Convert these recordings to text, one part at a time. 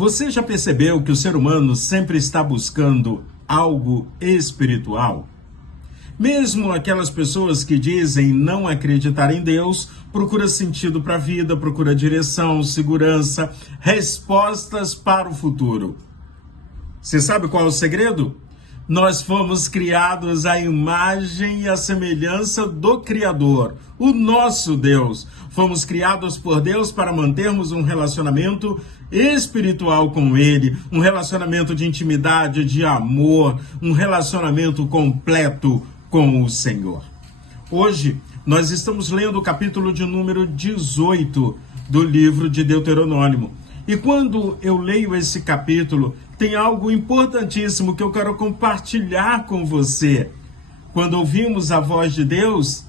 Você já percebeu que o ser humano sempre está buscando algo espiritual? Mesmo aquelas pessoas que dizem não acreditar em Deus, procura sentido para a vida, procura direção, segurança, respostas para o futuro. Você sabe qual é o segredo? Nós fomos criados à imagem e à semelhança do Criador, o nosso Deus. Fomos criados por Deus para mantermos um relacionamento espiritual com Ele, um relacionamento de intimidade, de amor, um relacionamento completo com o Senhor. Hoje, nós estamos lendo o capítulo de número 18 do livro de Deuteronômio. E quando eu leio esse capítulo, tem algo importantíssimo que eu quero compartilhar com você. Quando ouvimos a voz de Deus,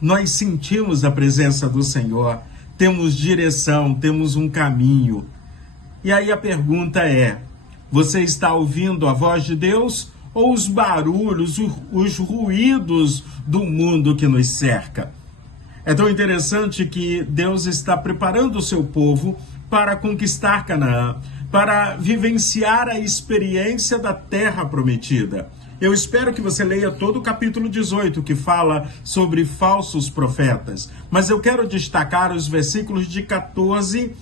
nós sentimos a presença do Senhor, temos direção, temos um caminho. E aí a pergunta é, você está ouvindo a voz de Deus ou os barulhos, os ruídos do mundo que nos cerca? É tão interessante que Deus está preparando o seu povo para conquistar Canaã, para vivenciar a experiência da terra prometida. Eu espero que você leia todo o capítulo 18, que fala sobre falsos profetas. Mas eu quero destacar os versículos de 14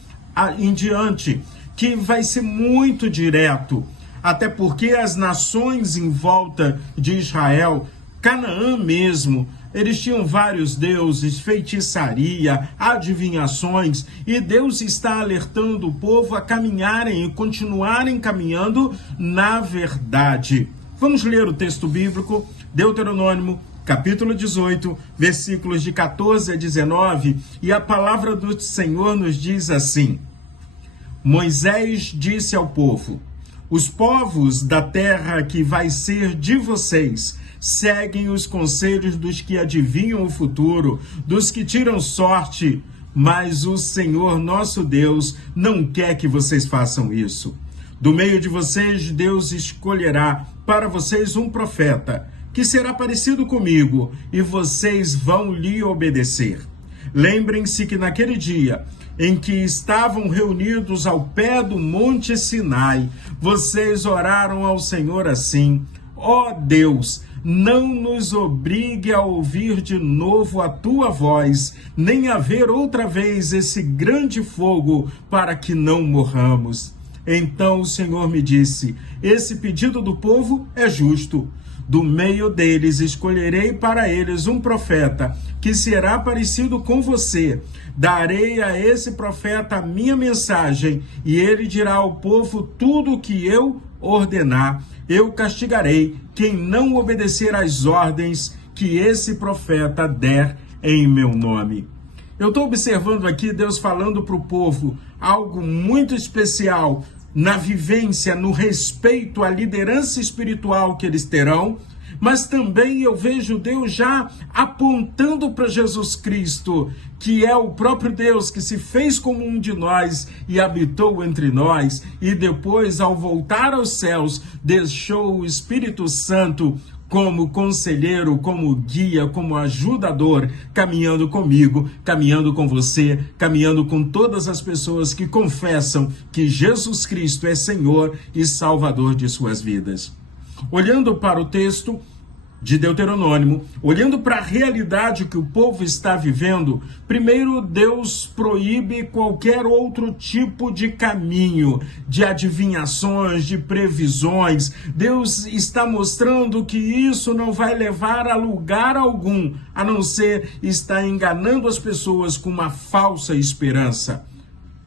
em diante, que vai ser muito direto. Até porque as nações em volta de Israel, Canaã mesmo, eles tinham vários deuses, feitiçaria, adivinhações, e Deus está alertando o povo a caminharem e continuarem caminhando na verdade. Vamos ler o texto bíblico, Deuteronômio, capítulo 18, versículos de 14 a 19, e a palavra do Senhor nos diz assim: Moisés disse ao povo: os povos da terra que vai ser de vocês seguem os conselhos dos que adivinham o futuro, dos que tiram sorte, mas o Senhor nosso Deus não quer que vocês façam isso. Do meio de vocês, Deus escolherá para vocês um profeta, que será parecido comigo, e vocês vão lhe obedecer. Lembrem-se que naquele dia em que estavam reunidos ao pé do Monte Sinai, vocês oraram ao Senhor assim: ó Deus, não nos obrigue a ouvir de novo a tua voz, nem a ver outra vez esse grande fogo, para que não morramos. Então o Senhor me disse: esse pedido do povo é justo. Do meio deles escolherei para eles um profeta, que será parecido com você. Darei a esse profeta a minha mensagem, e ele dirá ao povo tudo o que eu ordenar. Eu castigarei quem não obedecer às ordens que esse profeta der em meu nome. Eu estou observando aqui Deus falando para o povo algo muito especial na vivência, no respeito à liderança espiritual que eles terão, mas também eu vejo Deus já apontando para Jesus Cristo, que é o próprio Deus que se fez como um de nós e habitou entre nós, e depois, ao voltar aos céus, deixou o Espírito Santo como conselheiro, como guia, como ajudador, caminhando comigo, caminhando com você, caminhando com todas as pessoas que confessam que Jesus Cristo é Senhor e Salvador de suas vidas. Olhando para o texto de Deuteronômio, olhando para a realidade que o povo está vivendo, primeiro Deus proíbe qualquer outro tipo de caminho, de adivinhações, de previsões. Deus está mostrando que isso não vai levar a lugar algum, a não ser estar enganando as pessoas com uma falsa esperança.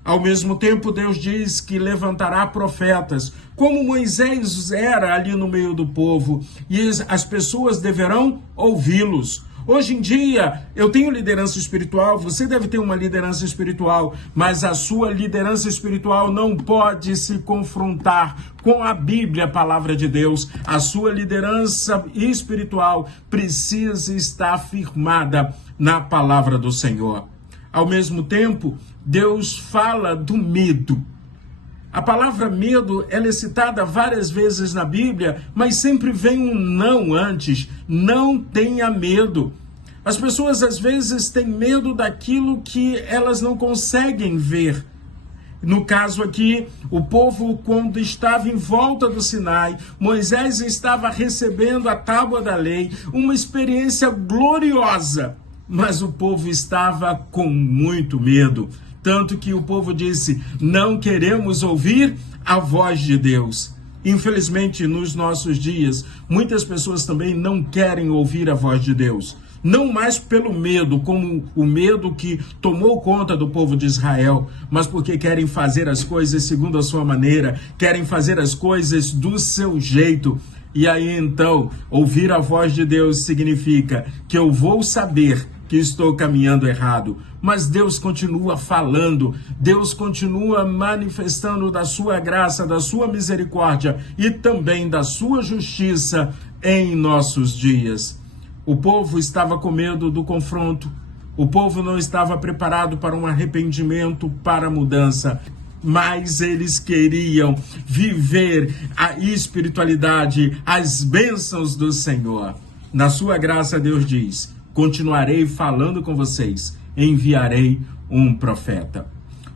Ao mesmo tempo, Deus diz que levantará profetas, como Moisés era ali no meio do povo, e as pessoas deverão ouvi-los. Hoje em dia, eu tenho liderança espiritual, você deve ter uma liderança espiritual, mas a sua liderança espiritual não pode se confrontar com a Bíblia, a palavra de Deus. A sua liderança espiritual precisa estar firmada na palavra do Senhor. Ao mesmo tempo, Deus fala do medo. A palavra medo, ela é citada várias vezes na Bíblia, mas sempre vem um não antes. Não tenha medo. As pessoas às vezes têm medo daquilo que elas não conseguem ver. No caso aqui, o povo, quando estava em volta do Sinai, Moisés estava recebendo a tábua da lei, uma experiência gloriosa, mas o povo estava com muito medo, tanto que o povo disse: não queremos ouvir a voz de Deus. Infelizmente, nos nossos dias, muitas pessoas também não querem ouvir a voz de Deus. Não mais pelo medo, como o medo que tomou conta do povo de Israel, mas porque querem fazer as coisas segundo a sua maneira, querem fazer as coisas do seu jeito. E aí então, ouvir a voz de Deus significa que eu vou saber que estou caminhando errado, mas Deus continua falando, Deus continua manifestando da sua graça, da sua misericórdia e também da sua justiça em nossos dias. O povo estava com medo do confronto, o povo não estava preparado para um arrependimento, para a mudança, mas eles queriam viver a espiritualidade, as bênçãos do Senhor. Na sua graça, Deus diz: continuarei falando com vocês, enviarei um profeta.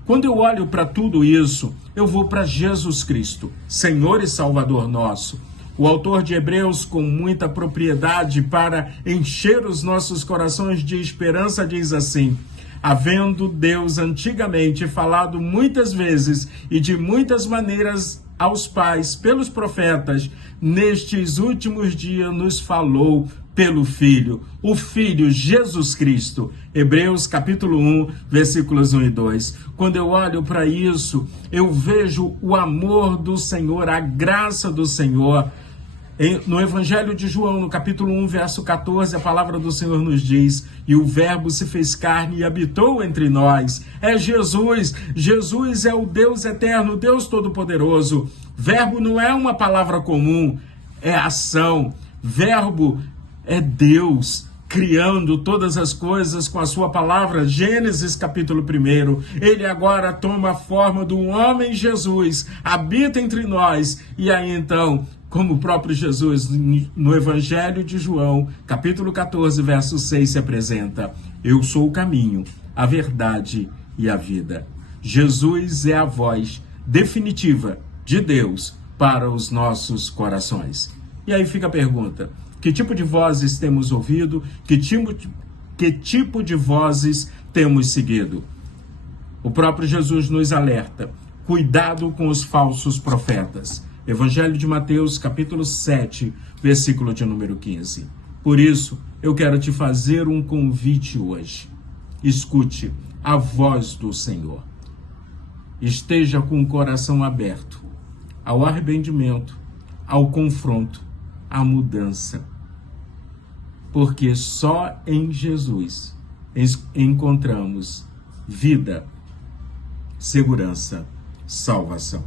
Quando eu olho para tudo isso, eu vou para Jesus Cristo, Senhor e Salvador nosso. O autor de Hebreus, com muita propriedade para encher os nossos corações de esperança, diz assim: havendo Deus antigamente falado muitas vezes e de muitas maneiras aos pais pelos profetas, nestes últimos dias nos falou pelo Filho, o Filho Jesus Cristo. Hebreus capítulo 1, versículos 1 e 2. Quando eu olho para isso, eu vejo o amor do Senhor, a graça do Senhor. No Evangelho de João, no capítulo 1, verso 14, a palavra do Senhor nos diz: e o Verbo se fez carne e habitou entre nós. É Jesus. Jesus é o Deus eterno, Deus Todo-Poderoso. Verbo não é uma palavra comum, é ação. Verbo é Deus criando todas as coisas com a sua palavra. Gênesis capítulo 1. Ele agora toma a forma do homem Jesus, habita entre nós. E aí então, como o próprio Jesus, no Evangelho de João, capítulo 14, verso 6, se apresenta: eu sou o caminho, a verdade e a vida. Jesus é a voz definitiva de Deus para os nossos corações. E aí fica a pergunta: que tipo de vozes temos ouvido? Que tipo de vozes temos seguido? O próprio Jesus nos alerta: cuidado com os falsos profetas. Evangelho de Mateus, capítulo 7, versículo de número 15. Por isso, eu quero te fazer um convite hoje. Escute a voz do Senhor. Esteja com o coração aberto ao arrependimento, ao confronto, à mudança. Porque só em Jesus encontramos vida, segurança, salvação.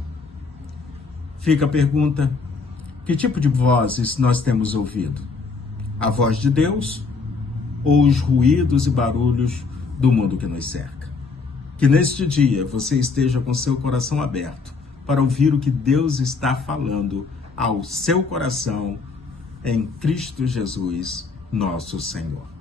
Fica a pergunta: que tipo de vozes nós temos ouvido? A voz de Deus ou os ruídos e barulhos do mundo que nos cerca? Que neste dia você esteja com seu coração aberto para ouvir o que Deus está falando ao seu coração em Cristo Jesus, nosso Senhor.